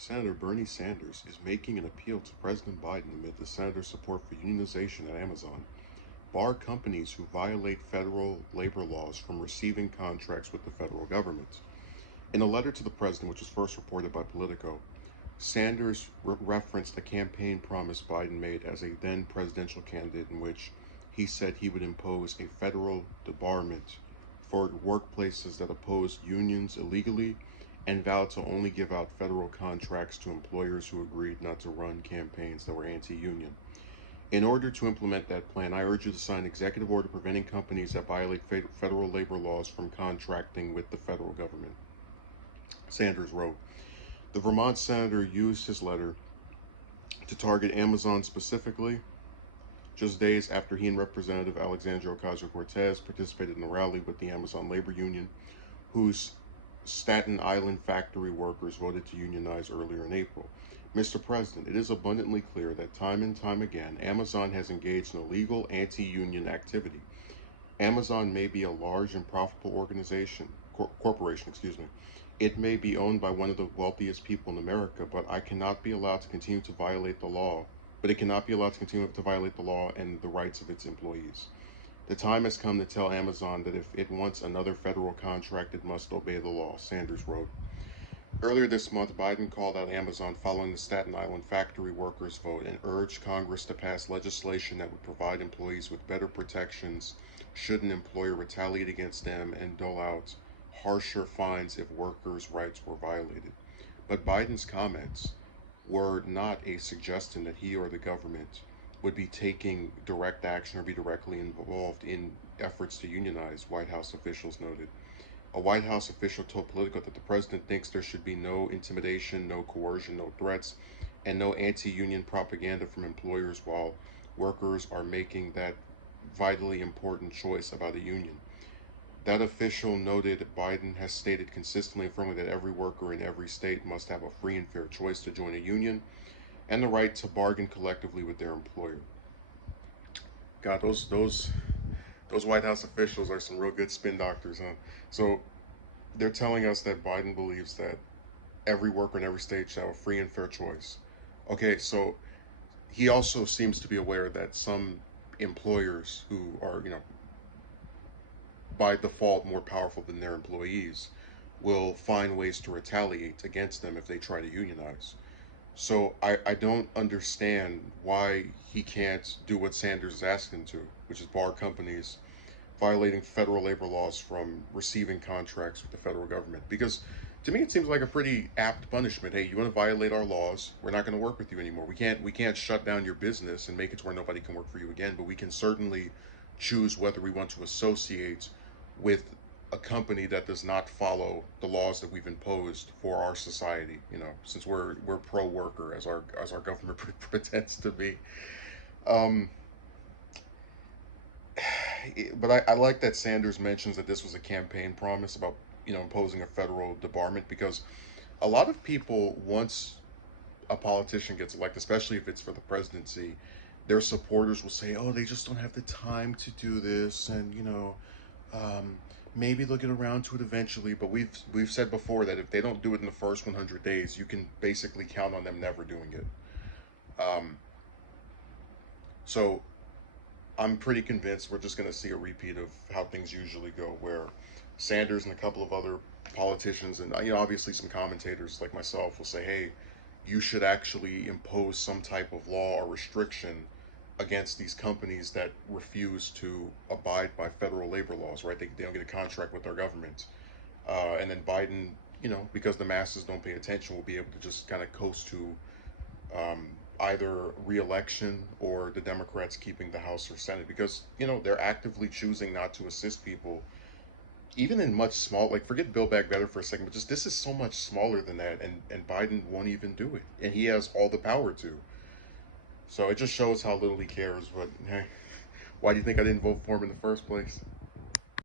Senator Bernie Sanders is making an appeal to President Biden amid the senator's support for unionization at Amazon, bar companies who violate federal labor laws from receiving contracts with the federal government. In a letter to the president, which was first reported by Politico, Sanders referenced a campaign promise Biden made as a then presidential candidate in which he said he would impose a federal debarment for workplaces that opposed unions illegally and vowed to only give out federal contracts to employers who agreed not to run campaigns that were anti-union. In order to implement that plan, I urge you to sign an executive order preventing companies that violate federal labor laws from contracting with the federal government. Sanders wrote. The Vermont senator used his letter to target Amazon specifically, just days after he and Representative Alexandria Ocasio-Cortez participated in a rally with the Amazon Labor Union, whose Staten Island factory workers voted to unionize earlier in April. Mr. President, it is abundantly clear that time and time again, Amazon has engaged in illegal anti-union activity. Amazon may be a large and profitable corporation. It may be owned by one of the wealthiest people in America, but it cannot be allowed to continue to violate the law and the rights of its employees. The time has come to tell Amazon that if it wants another federal contract, it must obey the law, Sanders wrote. Earlier this month, Biden called out Amazon following the Staten Island factory workers' vote and urged Congress to pass legislation that would provide employees with better protections should an employer retaliate against them and dole out harsher fines if workers' rights were violated. But Biden's comments were not a suggestion that he or the government would be taking direct action or be directly involved in efforts to unionize, White House officials noted. A White House official told Politico that the president thinks there should be no intimidation, no coercion, no threats, and no anti-union propaganda from employers while workers are making that vitally important choice about a union. That official noted Biden has stated consistently and firmly that every worker in every state must have a free and fair choice to join a union and the right to bargain collectively with their employer. God, those White House officials are some real good spin doctors, huh? So they're telling us that Biden believes that every worker in every state should have a free and fair choice. Okay, so he also seems to be aware that some employers who are, by default more powerful than their employees will find ways to retaliate against them if they try to unionize. So I don't understand why he can't do what Sanders is asking him to, which is bar companies violating federal labor laws from receiving contracts with the federal government. Because to me, it seems like a pretty apt punishment. Hey, you want to violate our laws? We're not going to work with you anymore. We can't shut down your business and make it to where nobody can work for you again. But we can certainly choose whether we want to associate with a company that does not follow the laws that we've imposed for our society. Since we're pro worker as our government pretends to be. Um, but I like that Sanders mentions that this was a campaign promise about imposing a federal debarment, because a lot of people, once a politician gets elected, especially if it's for the presidency, their supporters will say, "Oh, they just don't have the time to do this," and um, maybe they'll get around to it eventually. But we've said before that if they don't do it in the first 100 days, you can basically count on them never doing it. Um, so I'm pretty convinced we're just going to see a repeat of how things usually go, where Sanders and a couple of other politicians and obviously some commentators like myself will say, "Hey, you should actually impose some type of law or restriction against these companies that refuse to abide by federal labor laws, right? They don't get a contract with our government." And then Biden, because the masses don't pay attention, will be able to just kind of coast to um, either re-election or the Democrats keeping the House or Senate, because they're actively choosing not to assist people, even in much small, like, forget Build Back Better for a second, but just this is so much smaller than that, and Biden won't even do it, and he has all the power to. So it just shows how little he cares. But hey, why do you think I didn't vote for him in the first place?